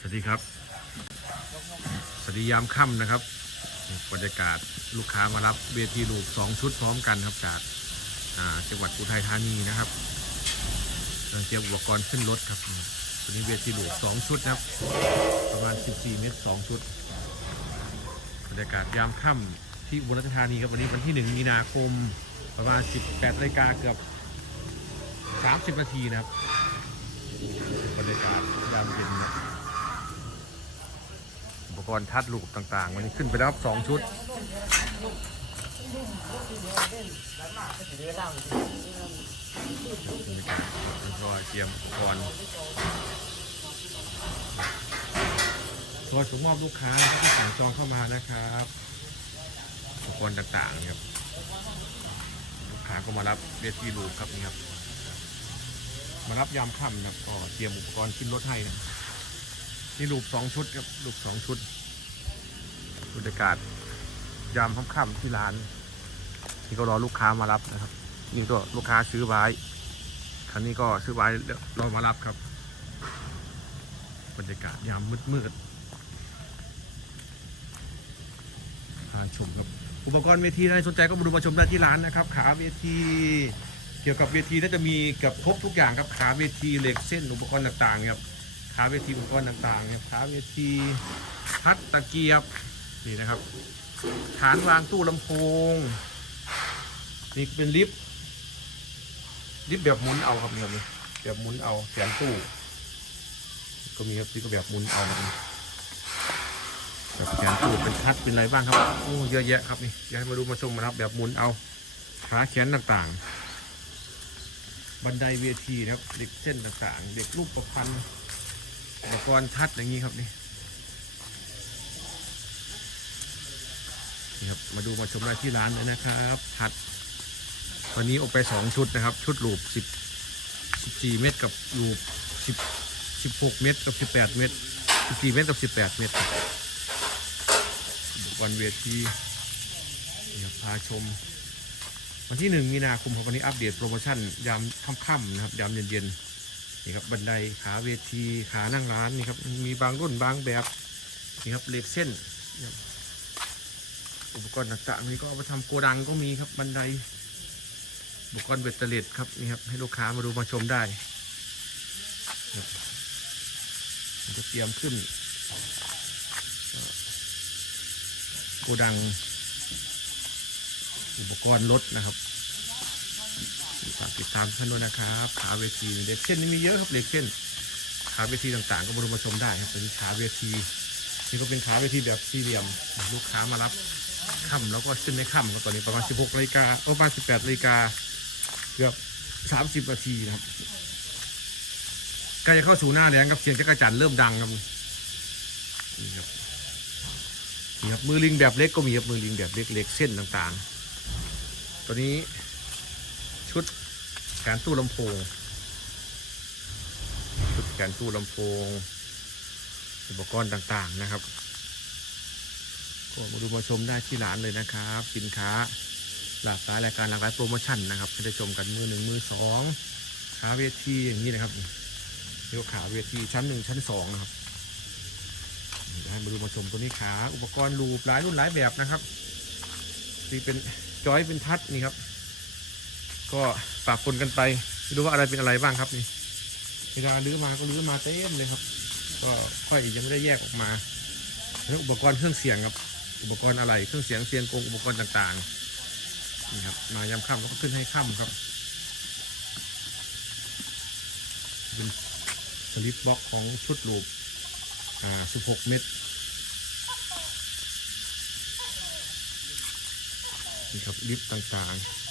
สวัสดีครับ สวัสดียามค่ำนะครับบรรยากาศลูกค้ามารับเวทีลูกสองชุดพร้อมกันครับจากจังหวัดอุทัยธานีนะครับเตรียมอุปกรณ์ขึ้นรถครับวันนี้เวทีลูกสองชุดนะครับ ประมาณ 14 เมตรสองชุด บรรยากาศยามค่ำที่อุบลราชธานีครับวันนี้วันที่ 1 มีนาคมประมาณ 18นาฬิกาเกือบ 30 นาทีนะครับบรรยากาศยามเย็นนะ กรณ์ทัดลูกต่างๆ วันนี้ขึ้นไปแล้วครับสองชุด รอเตรียมอุปกรณ์รอส่งมอบลูกค้าที่สั่งจองเข้ามานะครับอุปกรณ์ต่างๆครับลูกค้าก็มารับเวทีลูกครับนี่ครับ มารับยามค่ำนะครับก็เตรียมอุปกรณ์ขึ้นรถให้นะ นี่ลูกสองชุดครับลูกสองชุดบรรยากาศยามค่ำๆที่ร้านนี่ก็รอลูกค้ามารับนะครับ นี่ก็ลูกค้าซื้อไว้คันนี้ก็ซื้อไว้รอมารับครับบรรยากาศยามมืดๆพาชมครับอุปกรณ์เวทีใครสนใจก็มาดูมาชมได้ที่ร้านนะครับ ขาเวทีเกี่ยวกับเวทีน่าจะมีเกับครบทุกอย่างครับขาเวทีเหล็กเส้นอุปกรณ์ต่างๆครับ ขาเวทีอุปกรณ์ต่างๆครับขาเวทีพัดตะเกียบนี่นะครับฐานวางตู้ลำโพงนี่เป็นลิฟต์ลิฟต์แบบหมุนเอาครับนี่ครับนี่แบบหมุนเอาแขนตู้ ก็มีครับนี่ก็แบบหมุนเอาแบบแขนตู้เป็นพัดเป็นอะไรบ้างครับโอ้เยอะแยะครับนี่อยากให้มาดูมาชมนะครับ แบบหมุนเอาขาแขนต่างๆ บันไดเวทีนะครับเด็กเส้นต่างๆ เด็กรูปประพันธ์ อุปกรณ์ทัดอย่างนี้ครับนี่นี่ครับมาดูมาชมได้ที่ร้านเลยนะครับทัดวันนี้เอาไปสองชุดนะครับ ชุดลูปสิบสิบสี่เมตรกับลูปสิบสิบหกเมตรกับสิบแปดเมตรสิบสี่เมตรกับสิบแปดเมตรครับอุปกรณ์เวทีนี่ครับพาชม วันที่หนึ่งมีนาคมของวันนี้อัปเดตโปรโมชั่นยามค่ำๆนะครับยามเย็นๆ นี่ครับบันไดขาเวทีขานั่งร้านนี่ครับมีบางรุ่นบางแบบนี่ครับเหล็กเส้นอุปกรณ์ต่างๆนี่ก็เอาไปทำโกดังก็มีครับบันไดอุปกรณ์เบ็ดเตล็ดครับนี่ครับให้ลูกค้ามาดูมาชมได้จะเตรียมขึ้นโกดัง อุปกรณ์รถนะครับ ฝากติดตามท่านด้วยนะครับขาเวทีเด็กเส้นนี่มีเยอะครับเด็กเส้นขาเวทีต่างๆ ก็มาดูมชมได้ครับเป็นขาเวทีนี่ก็เป็นขาเวทีแบบสี่เหลี่ยมลูกค้ามารับค่ำแล้วก็ขึ้นในค่ำก็ตอนนี้ประมาณ 16นาฬิกาประมาณ 18นาฬิกาเกือบ 30นาทีนะครับใกล้จะเข้าสู่หน้าแล้งครับเสียงจักรจันทร์เริ่มดังครับนี่ครับนี่ครับมือลิงแบบเล็กก็มีครับมือลิงแบบเล็กเล็กเส้นต่างๆ ตัวนี้ชุด แขนตู้ลำโพงชุดแขนตู้ลำโพง อุปกรณ์ต่างๆนะครับก็มาดูมาชมได้ที่ร้านเลยนะครับ สินค้าหลากหลายรายการหลากหลายโปรโมชั่นนะครับให้ได้ชมกันมือหนึ่งมือสองขาเวทีอย่างนี้นะครับเรียกว่าขาเวทีชั้นหนึ่งชั้นสองนะครับเดี๋ยวให้มาดูมาชมตัวนี้ขาอุปกรณ์รูปหลายรุ่นหลายแบบนะครับนี่เป็นจอยเป็นทัดนี่ครับ ก็ปะปนกันไปไม่รู้ว่าอะไรเป็นอะไรบ้างครับนี่เวลาลื้อมาก็ลื้อมาเต็มเลยครับ ก็ค่อยยังไม่ได้แยกออกมาแล้วอุปกรณ์เครื่องเสียงครับ อุปกรณ์อะไรเครื่องเสียงเสียงกงอุปกรณ์ต่างๆนี่ครับมายามค่ำก็ขึ้นให้ค่ำครับเป็นสลิปบ็อกของชุดลูปอ่า16 เมตรนี่ครับลิฟต์ต่างๆ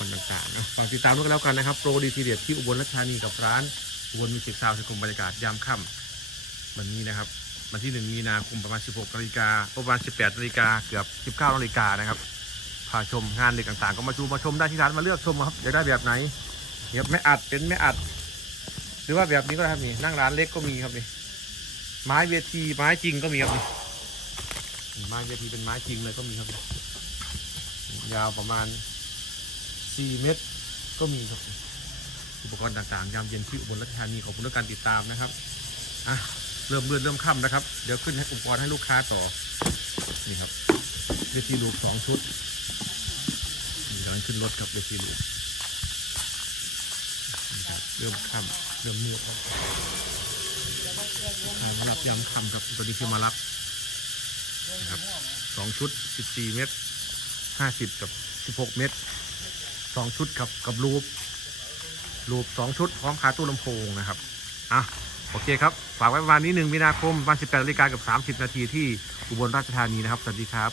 คนต่างๆนะฝากติดตามด้วยกันแล้วกันนะครับ โปรดีทีเดียที่อุบลราชธานีกับร้านอุบลมิวสิกซาวด์ชมบรรยากาศยามค่ำวันนี้นะครับวันที่หนึ่งมีนาคมประมาณ 16นาฬิกาประมาณ 18นาฬิกาเกือบ 19นาฬิกานะครับพาชมงานเด็กต่างๆ ก็มาดูมาชมได้ที่ร้านมาเลือกชมครับอยากได้แบบไหนนี่ครับไม่อัดเป็นไม่อัด หรือว่าแบบนี้ก็ได้ครับนี่นั่งร้านเล็กก็มีครับนี่ไม้เวทีไม้จริงก็มีครับนี่ไม้เวทีเป็นไม้จริงเลยก็มีครับ ยาวประมาณ 4เมตรก็มีครับอุปกรณ์ต่างๆ ยามเย็นที่อุบลราชธานีขอบคุณทุกการติดตามนะครับอะเริ่มมืดเริ่มค่ำนะครับ เดี๋ยวขึ้นให้อุปกรณ์ให้ลูกค้าต่อ นี่ครับเวทีลูกสองชุดนี่กำลังขึ้นรถกับเวทีลูกนี่รับเริ่มค่ำเริ่มมืดแล้วอ่ามารับยำค่ำครับตัวนี้คือมารับนะครับสองชุดสิบสี่เมตรห้าสิบกับสิบหกเมตร สองชุดกับกับรูปรูปสองชุดพร้อมคาตู้ลำโพงนะครับอะโอเคครับ ฝากไว้ประมาณนี้หนึ่งมีนาคมวัน18นาฬิกากับ 30 นาทีที่อุบลราชธานีนะครับ สวัสดีครับ